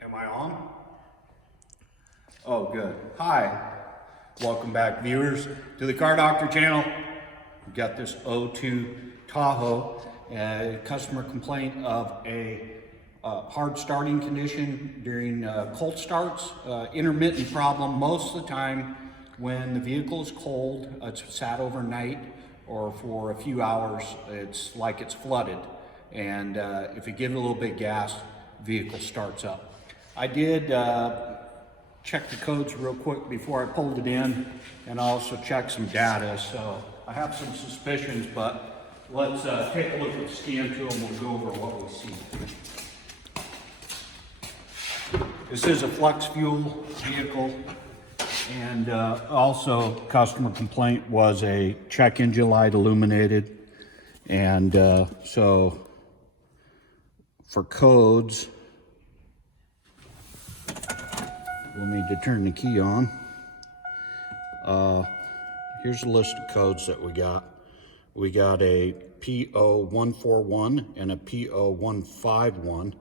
Am I on? Oh, good. Hi. Welcome back, viewers, to the Car Doctor channel. We've got this 02 Tahoe, customer complaint of a hard starting condition during cold starts, intermittent problem most of the time when the vehicle is cold, it's sat overnight, or for a few hours, it's like it's flooded. And if you give it a little bit of gas, vehicle starts up. I did check the codes real quick before I pulled it in, and also check some data. So I have some suspicions, but let's take a look at the scan to them. We'll go over what we see. This is a flex fuel vehicle, and also customer complaint was a check engine light illuminated. And so for codes, we'll need to turn the key on. Here's a list of codes that we got. We got a P0141 and a P0151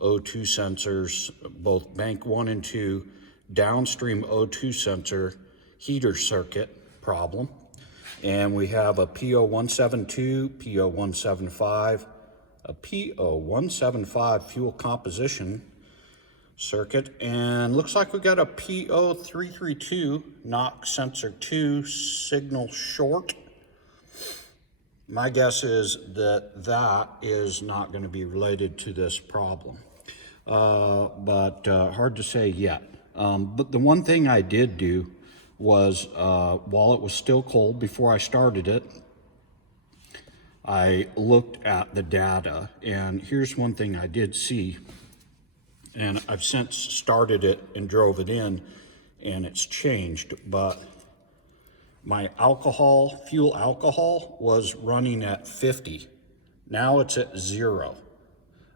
O2 sensors, both bank 1 and 2, downstream O2 sensor heater circuit problem. And we have a P0172, P0175, a P0175 fuel composition circuit, and looks like we got a P0332 knock sensor 2 signal short. My guess is that that is not going to be related to this problem, but hard to say yet. But the one thing I did do was, while it was still cold before I started it, I looked at the data, and here's one thing I did see. And I've since started it and drove it in, and it's changed, but my fuel alcohol was running at 50. Now it's at 0.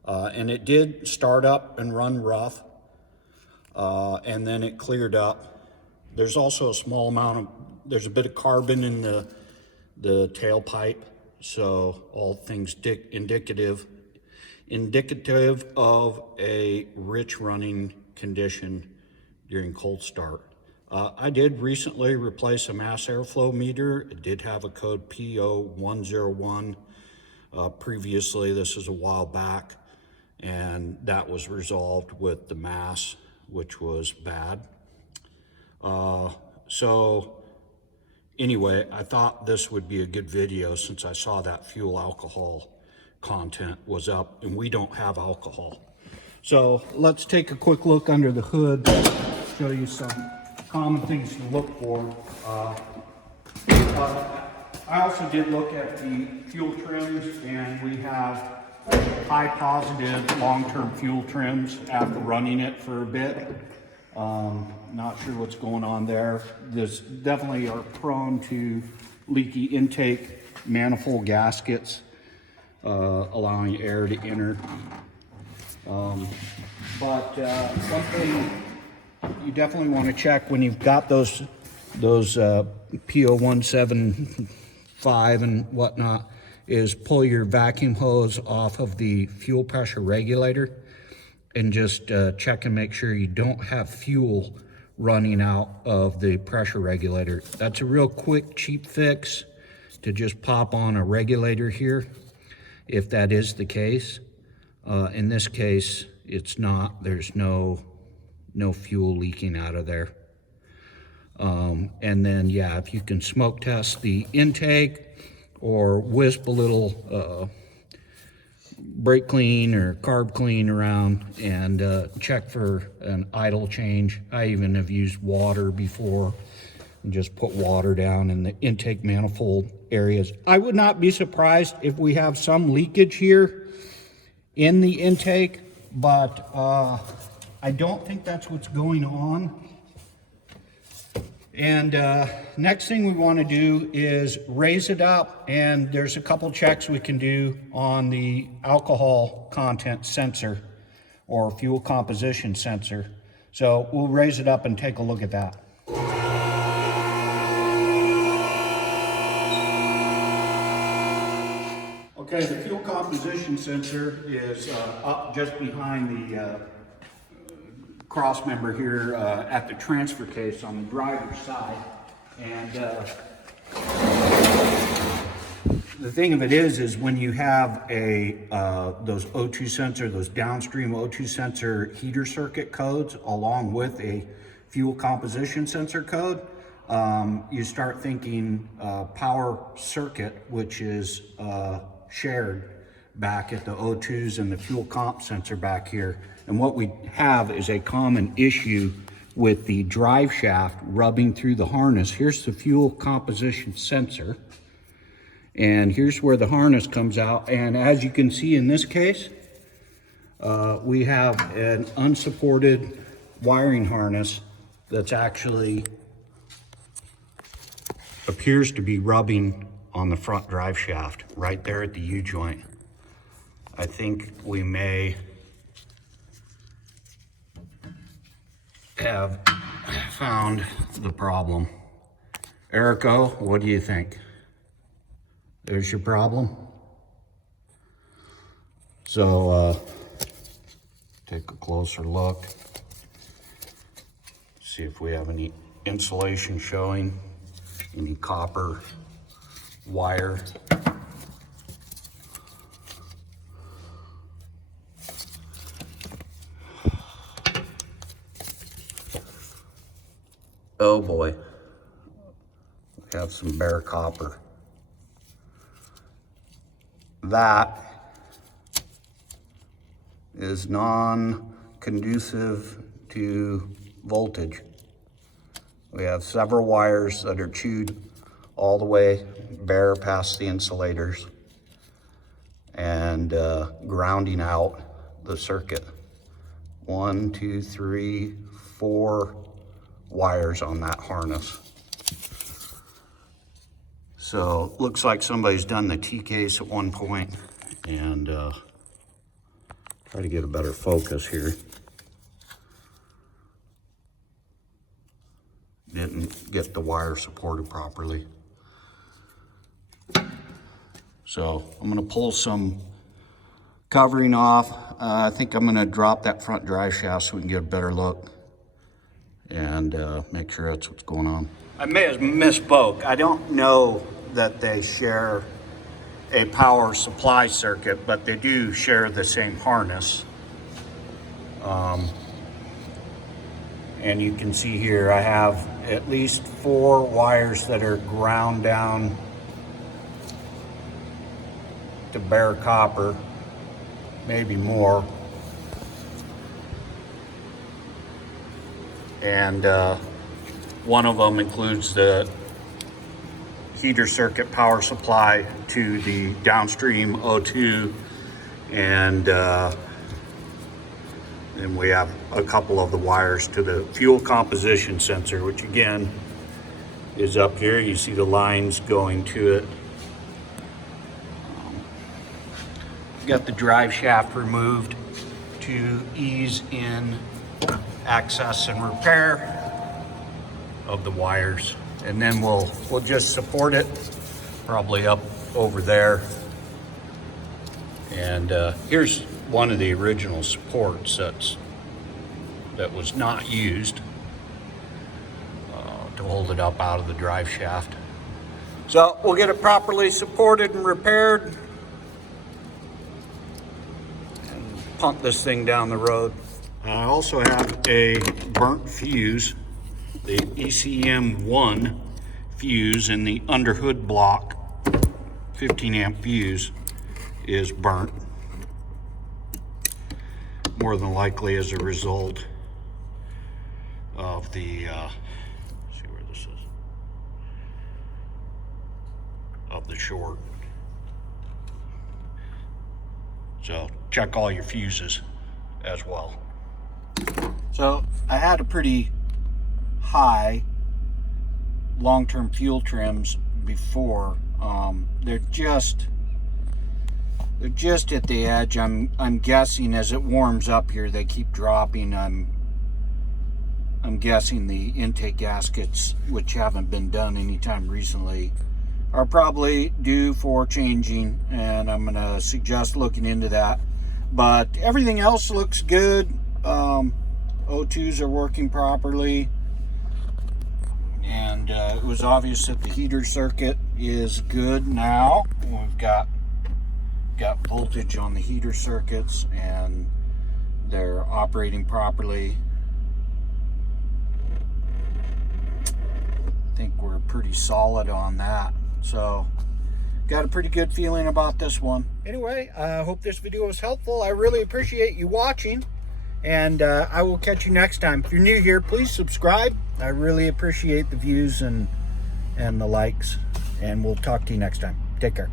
And it did start up and run rough, and then it cleared up. There's also a small amount there's a bit of carbon in the tailpipe, so all things indicative of a rich running condition during cold start. I did recently replace a mass airflow meter. It did have a code P0101 previously. This is a while back, and that was resolved with the mass, which was bad. So anyway, I thought this would be a good video since I saw that fuel alcohol content was up, and we don't have alcohol. So let's take a quick look under the hood, show you some common things to look for. I also did look at the fuel trims, and we have high positive long-term fuel trims after running it for a bit. Not sure what's going on there. This definitely are prone to leaky intake manifold gaskets, allowing air to enter. But one thing you definitely want to check when you've got those P0175 and whatnot is pull your vacuum hose off of the fuel pressure regulator and just check and make sure you don't have fuel running out of the pressure regulator. That's a real quick, cheap fix to just pop on a regulator here. If that is the case, in this case, it's not. There's no fuel leaking out of there. And then, yeah, if you can smoke test the intake or wisp a little brake clean or carb clean around and check for an idle change. I even have used water before and just put water down in the intake manifold areas. I would not be surprised if we have some leakage here in the intake, but I don't think that's what's going on. And next thing we want to do is raise it up, and there's a couple checks we can do on the alcohol content sensor or fuel composition sensor. So we'll raise it up and take a look at that. Okay, the fuel composition sensor is up just behind cross member here at the transfer case on the driver's side. And the thing of it is when you have those O2 sensor, those downstream O2 sensor heater circuit codes along with a fuel composition sensor code, you start thinking power circuit, which is shared back at the O2s and the fuel comp sensor back here. And what we have is a common issue with the drive shaft rubbing through the harness. Here's the fuel composition sensor, and here's where the harness comes out. And as you can see in this case, we have an unsupported wiring harness that's actually appears to be rubbing on the front drive shaft right there at the U-joint. I think we may have found the problem. Erico, what do you think? There's your problem. So take a closer look. See if we have any insulation showing, any copper wire. Oh boy, we have some bare copper. That is non-conducive to voltage. We have several wires that are chewed all the way bare past the insulators and grounding out the circuit. 1, 2, 3, 4 wires on that harness. So looks like somebody's done the T-case at one point, and try to get a better focus here. Didn't get the wire supported properly. So I'm gonna pull some covering off. I think I'm gonna drop that front drive shaft so we can get a better look and make sure that's what's going on. I may have misspoke. I don't know that they share a power supply circuit, but they do share the same harness. And you can see here I have at least 4 wires that are ground down to bare copper, maybe more. And one of them includes the heater circuit power supply to the downstream O2, and then we have a couple of the wires to the fuel composition sensor, which again is up here. You see the lines going to it. Got the drive shaft removed to ease in access and repair of the wires, and then we'll just support it probably up over there. And here's one of the original supports that was not used to hold it up out of the drive shaft. So we'll get it properly supported and repaired and pump this thing down the road. I also have a burnt fuse, the ECM1 fuse in the underhood block. 15 amp fuse is burnt, more than likely as a result of the see where this is, of the short. So check all your fuses as well. So I had a pretty high long-term fuel trims before. They're just at the edge. I'm guessing as it warms up here, they keep dropping. I'm guessing the intake gaskets, which haven't been done anytime recently, are probably due for changing, and I'm gonna suggest looking into that. But everything else looks good. O2s are working properly. And it was obvious that the heater circuit is good now. We've got voltage on the heater circuits and they're operating properly. I think we're pretty solid on that. So got a pretty good feeling about this one. Anyway, I hope this video was helpful. I really appreciate you watching, and I will catch you next time. If you're new here, please subscribe. I really appreciate the views and the likes, and we'll talk to you next time. Take care.